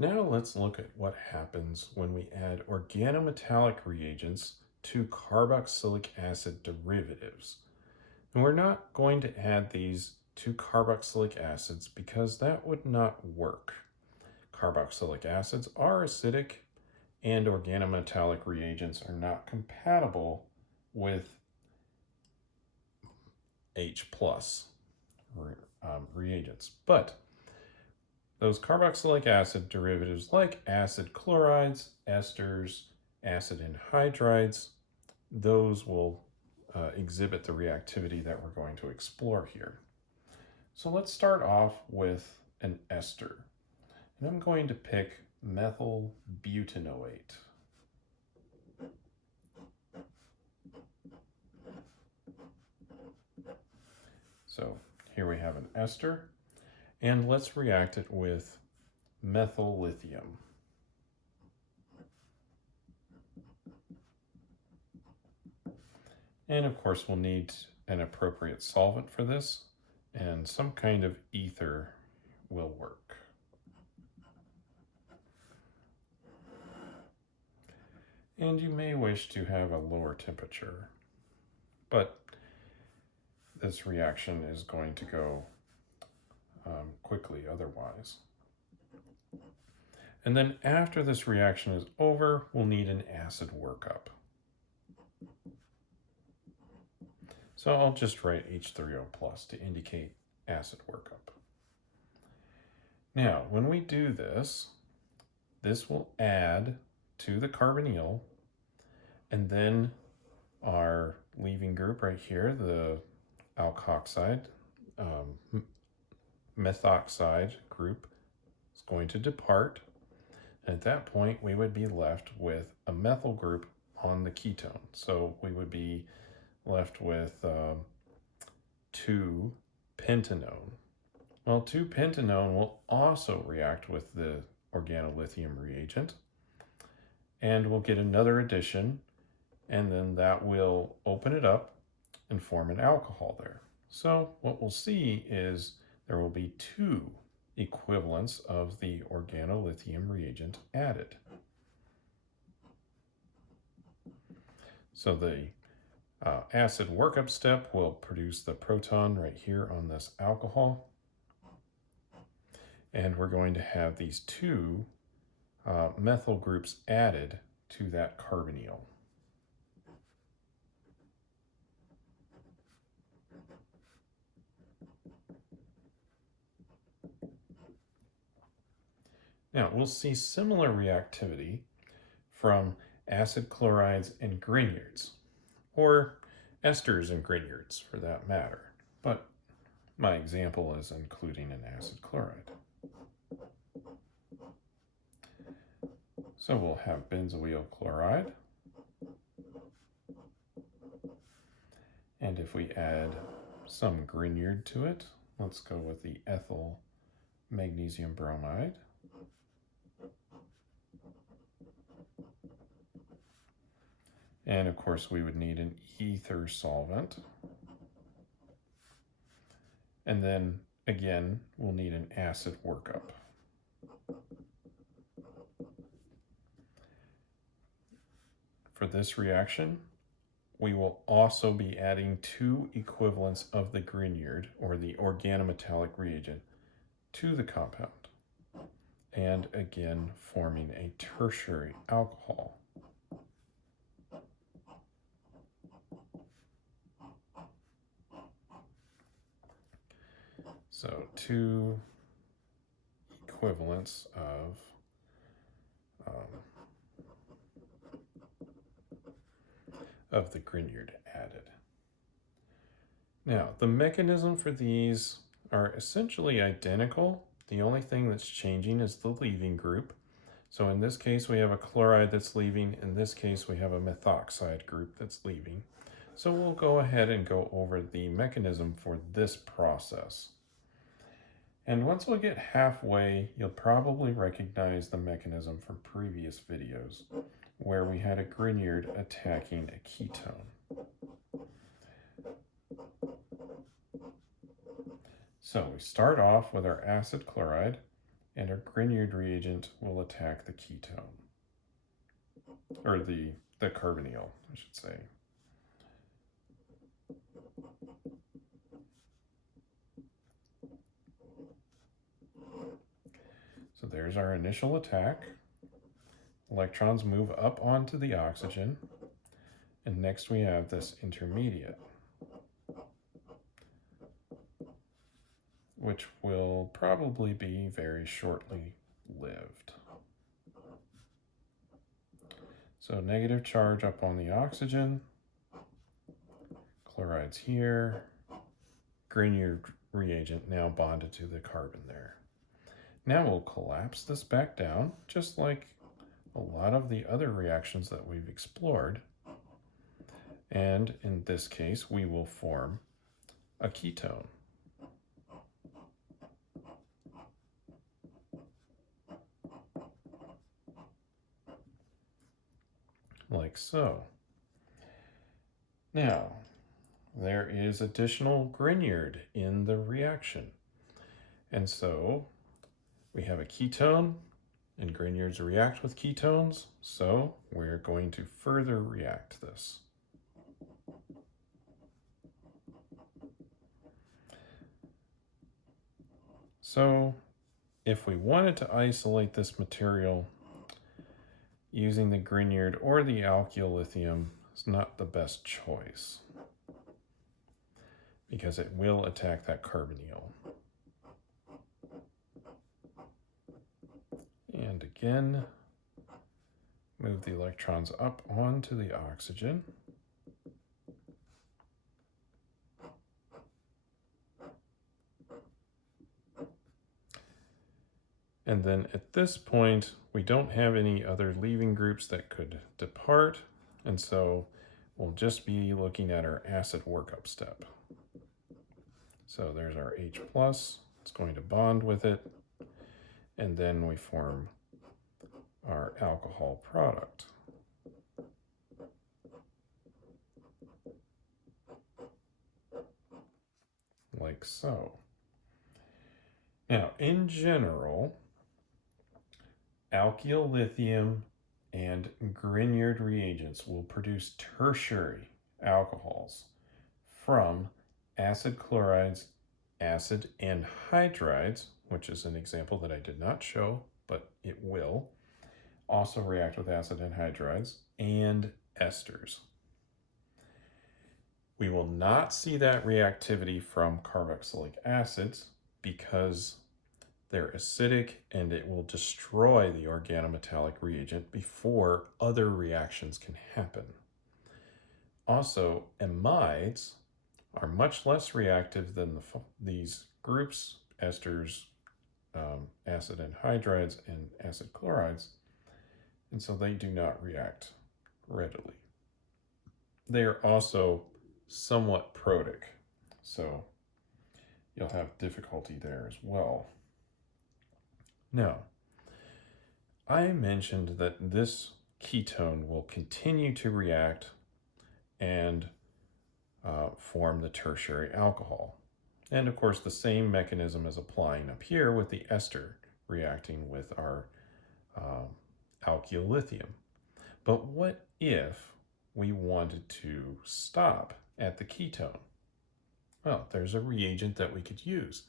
Now let's look at what happens when we add organometallic reagents to carboxylic acid derivatives. And we're not going to add these to carboxylic acids because that would not work. Carboxylic acids are acidic and organometallic reagents are not compatible with H plus reagents. But those carboxylic acid derivatives like acid chlorides, esters, acid anhydrides, those will exhibit the reactivity that we're going to explore here. So let's start off with an ester. And I'm going to pick methyl butanoate. So here we have an ester, and let's react it with methyl lithium. And of course we'll need an appropriate solvent for this, and some kind of ether will work. And you may wish to have a lower temperature, but this reaction is going to go quickly otherwise. And then after this reaction is over, we'll need an acid workup. So I'll just write H3O plus to indicate acid workup. Now, when we do this, this will add to the carbonyl, and then our leaving group right here, the alkoxide, methoxide group, is going to depart. And at that point, we would be left with a methyl group on the ketone. So we would be left with 2-pentanone. Well, 2-pentanone will also react with the organolithium reagent, and we'll get another addition, and then that will open it up and form an alcohol there. So what we'll see is there will be 2 equivalents of the organolithium reagent added. So the acid workup step will produce the proton right here on this alcohol. And we're going to have these 2 methyl groups added to that carbonyl. Now, we'll see similar reactivity from acid chlorides and Grignards, or esters and Grignards for that matter, but my example is including an acid chloride. So we'll have benzoyl chloride, and if we add some Grignard to it, let's go with the ethyl magnesium bromide. And of course we would need an ether solvent. And then again, we'll need an acid workup. For this reaction, we will also be adding 2 equivalents of the Grignard, or the organometallic reagent, to the compound, and again forming a tertiary alcohol. So 2 equivalents of the Grignard added. Now, the mechanism for these are essentially identical. The only thing that's changing is the leaving group. So in this case, we have a chloride that's leaving. In this case, we have a methoxide group that's leaving. So we'll go ahead and go over the mechanism for this process. And once we get halfway, you'll probably recognize the mechanism from previous videos where we had a Grignard attacking a ketone. So we start off with our acid chloride, and our Grignard reagent will attack the ketone, or the carbonyl, I should say. So there's our initial attack. Electrons move up onto the oxygen, and next we have this intermediate, which will probably be very shortly lived. So negative charge up on the oxygen, chlorides here, Grignard reagent now bonded to the carbon there. Now we'll collapse this back down, just like a lot of the other reactions that we've explored. And in this case, we will form a ketone. Like so. Now, there is additional Grignard in the reaction. And so we have a ketone, and Grignards react with ketones, so we're going to further react this. So if we wanted to isolate this material using the Grignard or the alkyl lithium is not the best choice because it will attack that carbonyl. And again, move the electrons up onto the oxygen. And then at this point, we don't have any other leaving groups that could depart, and so we'll just be looking at our acid workup step. So there's our H+, it's going to bond with it, and then we form our alcohol product. Like so. Now, in general, alkyl lithium and Grignard reagents will produce tertiary alcohols from acid chlorides, acid anhydrides, which is an example that I did not show, but it will also react with acid anhydrides, and esters. We will not see that reactivity from carboxylic acids because they're acidic and it will destroy the organometallic reagent before other reactions can happen. Also, amides are much less reactive than these groups, esters, acid anhydrides, and acid chlorides, and so they do not react readily. They are also somewhat protic, so you'll have difficulty there as well. Now, I mentioned that this ketone will continue to react and form the tertiary alcohol. And of course, the same mechanism is applying up here with the ester reacting with our alkyl lithium. But what if we wanted to stop at the ketone? Well, there's a reagent that we could use.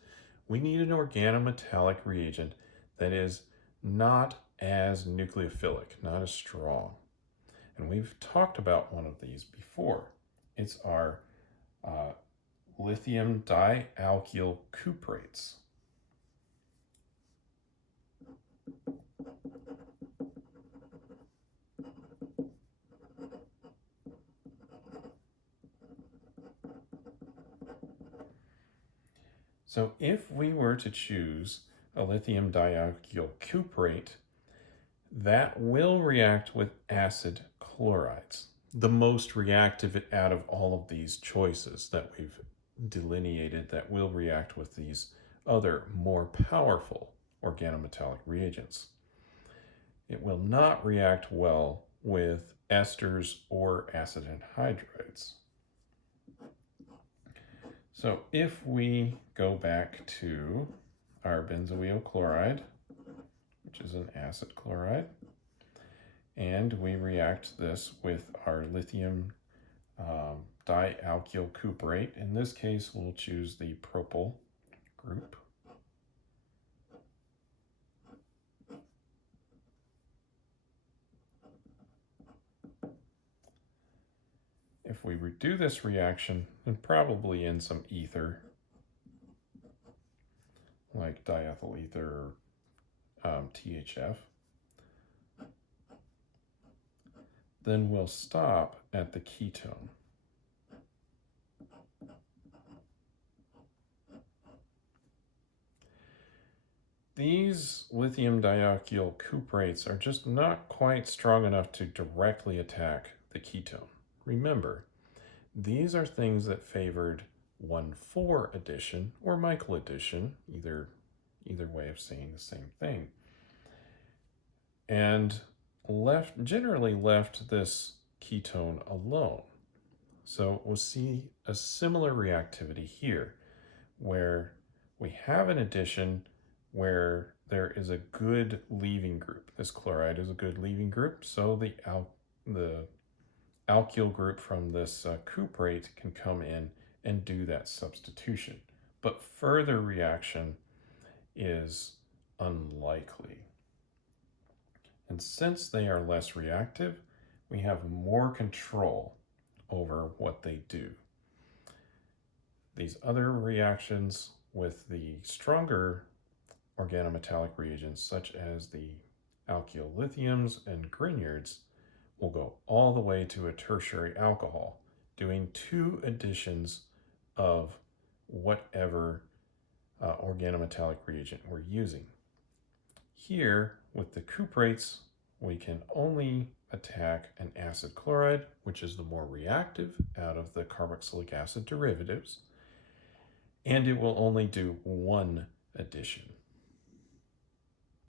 We need an organometallic reagent that is not as nucleophilic, not as strong. And we've talked about one of these before. It's our lithium dialkyl cuprates. So if we were to choose a lithium dialkyl cuprate, that will react with acid chlorides, the most reactive out of all of these choices that we've delineated that will react with these other more powerful organometallic reagents. It will not react well with esters or acid anhydrides. So if we go back to our benzoyl chloride which is an acid chloride. And we react this with our lithium dialkyl cuprate. In this case, we'll choose the propyl group. If we redo this reaction, and probably in some ether, like diethyl ether or THF, then we'll stop at the ketone. These lithium dialkyl cuprates are just not quite strong enough to directly attack the ketone. Remember, these are things that favored 1,4 addition or Michael addition, either way of saying the same thing, and generally left this ketone alone. So we'll see a similar reactivity here, where we have an addition where there is a good leaving group. This chloride is a good leaving group, so the alkyl group from this cuprate can come in and do that substitution. But further reaction is unlikely. And since they are less reactive, we have more control over what they do. These other reactions with the stronger organometallic reagents, such as the alkyl lithiums and Grignards, will go all the way to a tertiary alcohol, doing 2 additions of whatever organometallic reagent we're using. Here, with the cuprates, we can only attack an acid chloride, which is the more reactive out of the carboxylic acid derivatives, and it will only do 1 addition.